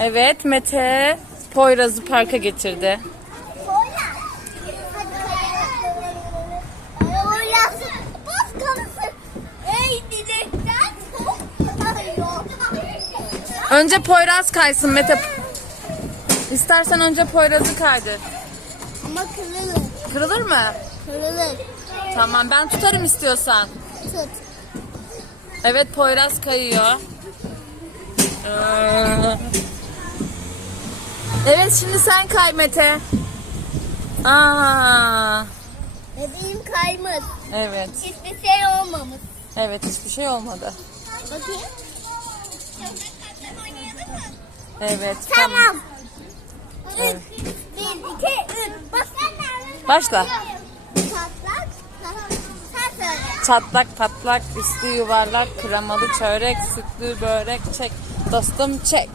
Evet Mete Poyraz'ı parka getirdi. Önce Poyraz kaysın Mete. İstersen önce Poyraz'ı kaydır. Ama kırılır. Kırılır mı? Kırılır. Tamam ben tutarım istiyorsan. Tut. Evet Poyraz kayıyor. Ee, Evet şimdi sen kay Mete. Aa, Bebeğim kaymış. evet. Hiçbir şey olmamış. Evet hiçbir şey olmadı. Bakayım. Evet tamam. Tamam. Evet. Bir, iki, üç. Başla. Sen söyle. Çatlak patlak üstü yuvarlak kremalı çörek sütlü börek çek dostum çek.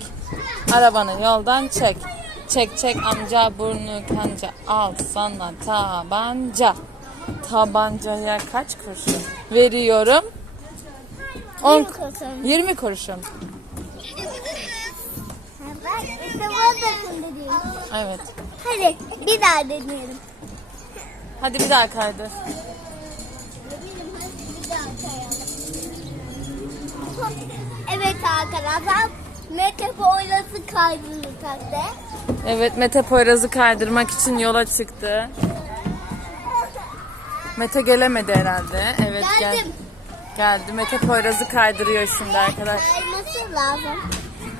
Arabanı yoldan çek. Çek çek amca burnu kanca al sana tabanca. Tabancaya kaç kurşun? Veriyorum. 10 Yirmi kurşun. 20 kurşun. İşte dediğim. Evet. Hadi bir daha deneyelim. Hadi bir daha kaydır. Evet arkadaşlar. Make-up oylası kaydını taktı. Evet Mete Poyraz'ı kaydırmak için yola çıktı. Mete gelemedi herhalde. Evet gel. Geldim. Geldi. Mete Poyraz'ı kaydırıyor şimdi arkadaş. Kayması lazım.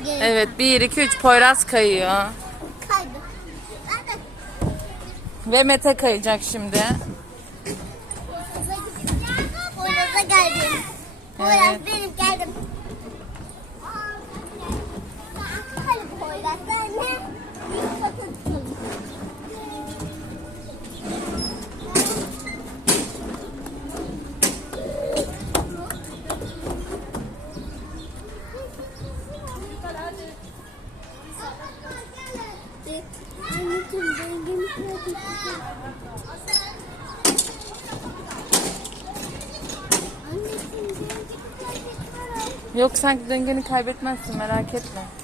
Gel. Evet 1 2 3 Poyraz kayıyor. Kaydı. Ve Mete kayacak şimdi. Oylaza geldim. Oyraz Evet. benim geldim. Yok sanki döngeni kaybetmezsin merak etme.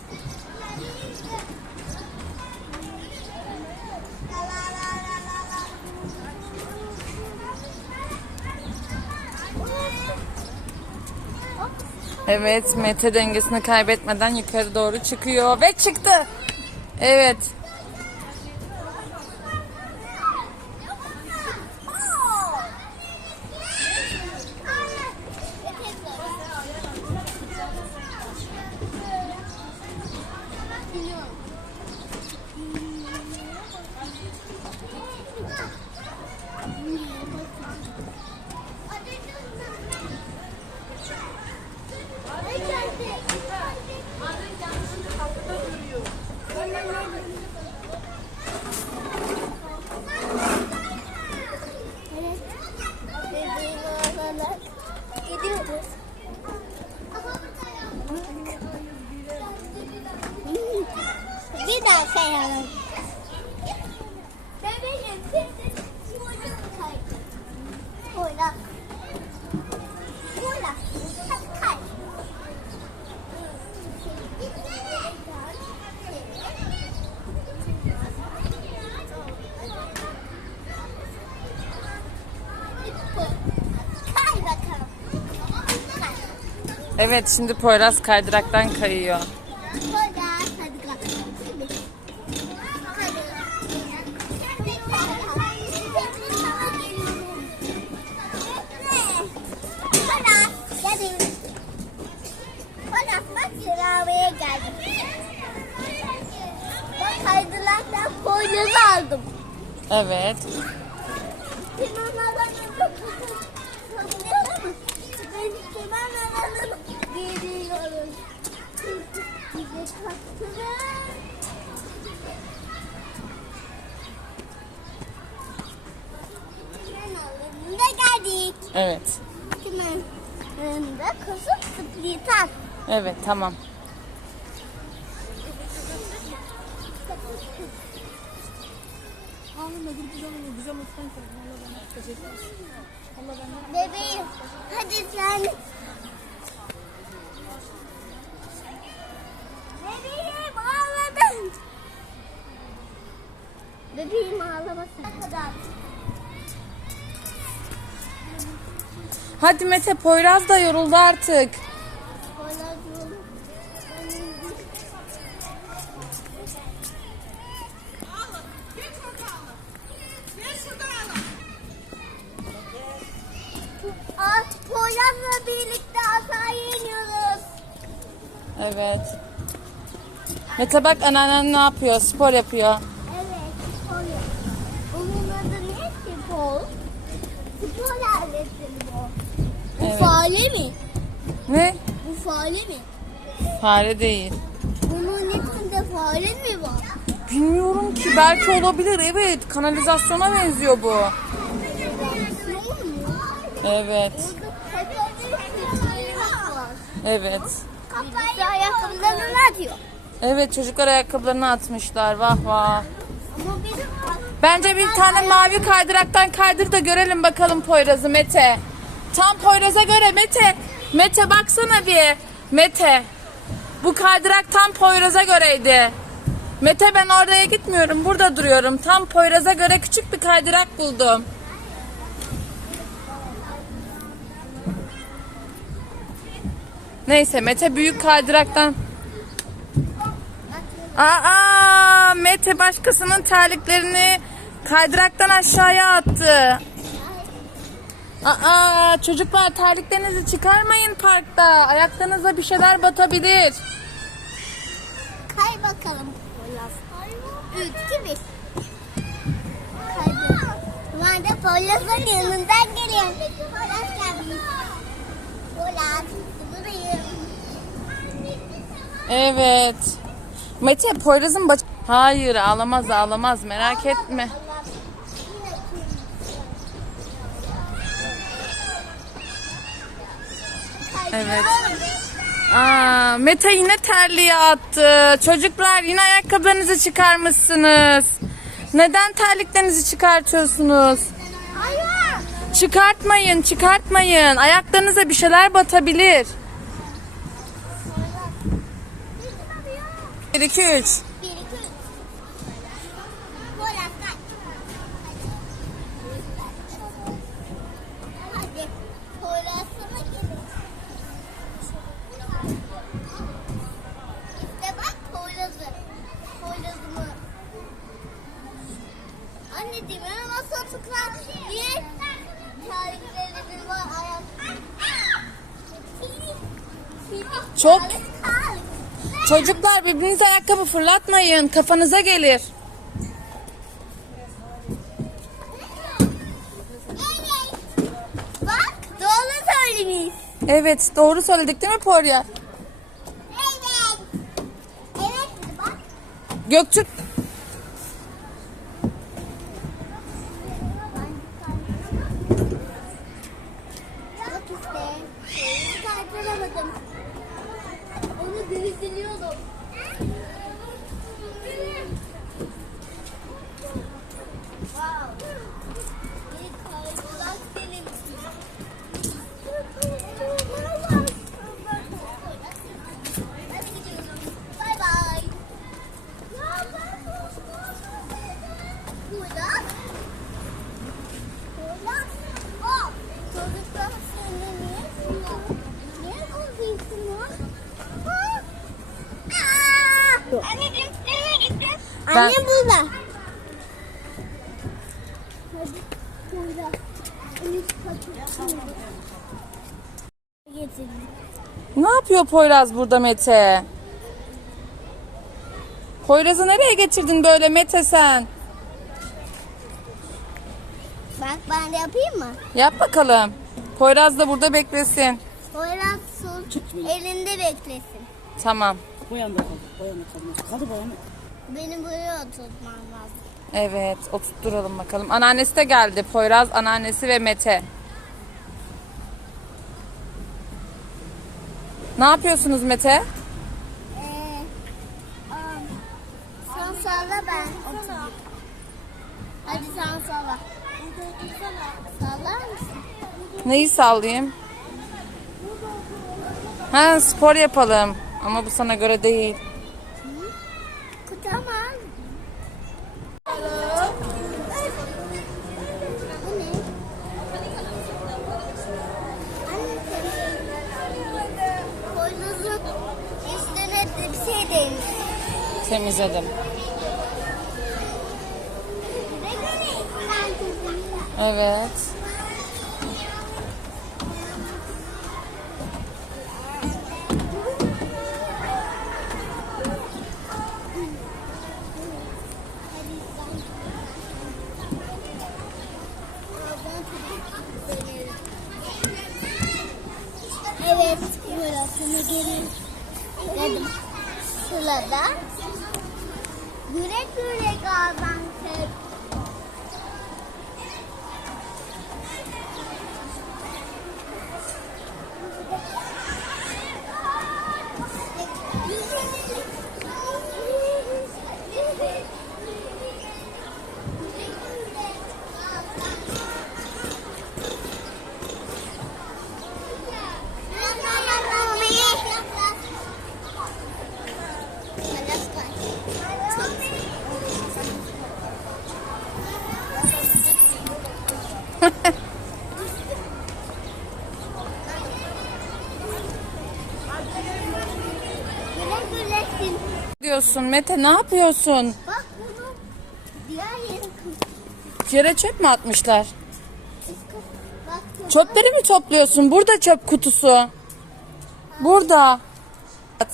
Evet Mete dengesini kaybetmeden yukarı doğru çıkıyor ve çıktı. Evet. Evet şimdi Poyraz kaydıraktan kayıyor. Hadi kay. Bak kaydıraktan boynuzu aldım. Evet. Geldik. Evet. Alanında kızım sıplitan. Evet tamam. Bebeğim hadi sen. Bebeğim ağlamasın. Hadi Mete Poyraz da yoruldu artık. Poyraz'la birlikte aşağıya. Evet. Mete bak anneannen ne yapıyor? Spor yapıyor. Bu. Bu fare mi? Ne? Bu fare mi? Fare değil. Bunun içinde fare mi var? Bilmiyorum ki belki olabilir. Evet kanalizasyona benziyor bu. Evet. Evet. Birisi ayakkabılarını atıyor. Evet çocuklar ayakkabılarını atmışlar. Vah vah. Bence bir tane mavi kaydıraktan kaydır da görelim bakalım Poyraz'ı Mete. Tam Poyraz'a göre Mete. Mete baksana bir. Mete. Bu kaydırak tam Poyraz'a göreydi. Mete ben oraya gitmiyorum. Burada duruyorum. Tam Poyraz'a göre küçük bir kaydırak buldum. Neyse Mete büyük kaydıraktan Aa, Mete başkasının terliklerini kaydıraktan aşağıya attı. Aa, çocuklar terliklerinizi çıkarmayın parkta. Ayaklarınıza bir şeyler batabilir. kay bakalım. Poyraz. Üç, iki, bir. Kaydı. Ben de Poyraz'ın yanından geliyorum. Poyraz gelmiş. Poyraz, buradayım. Evet. Mete Poyraz'ın baş... Hayır ağlamaz ağlamaz merak etme. Evet. Aa, Mete yine terliğe attı. Çocuklar yine ayakkabılarınızı çıkarmışsınız. Neden terliklerinizi çıkartıyorsunuz? Çıkartmayın, çıkartmayın. Ayaklarınıza bir şeyler batabilir. 1 2 3. Çok. Çocuklar birbirinize ayakkabı fırlatmayın. Kafanıza gelir. Bak doğru söylemiş. Evet doğru söyledik değil mi Porya? Evet. Evet bak. Göktürk Bak işte. Kaytaramadım. Onu gözlüyordum. Wow. Bir kaybolak benim. Ben gidiyorum. Bye bye. Burada. Burada. Oh. Çocuklar seni niye buluyor? Niye buluyorsunuz? Ha? Aa! Anneciğim, nereye gittin? Ben- Annem burada. Hadi ne yapıyor Poyraz burada Mete? Poyraz'ı nereye getirdin böyle Mete sen? Bak ben de yapayım mı? Yap bakalım. Poyraz da burada beklesin. Poyraz su elinde beklesin. Tamam. Boyan da kaldı. Boyan da kaldı. Kaldı boyan. Benim buraya oturtmam lazım. Evet oturtturalım bakalım. Anneannesi de geldi. Poyraz, anneannesi ve Mete. Ne yapıyorsunuz Mete? Ee, um, sen salla ben oturayım. Hadi sen salla. Sallar mısın? Neyi sallayayım? Ha spor yapalım. Ama bu sana göre değil. Temizledim. Evet. Evet, burasına gelin. Dedim. Sırada. Diyorsun Mete ne yapıyorsun? Bak bunu diğer yere. Yere çöp mü atmışlar? Bak Çöpleri mi topluyorsun? Burada çöp kutusu. Burada. At.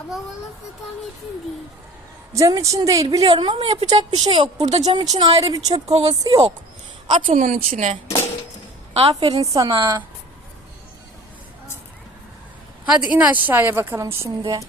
Ama bana satan için değil. Cam için değil biliyorum ama yapacak bir şey yok. Burada cam için ayrı bir çöp kovası yok. At onun içine. Aferin sana. Hadi in aşağıya bakalım şimdi.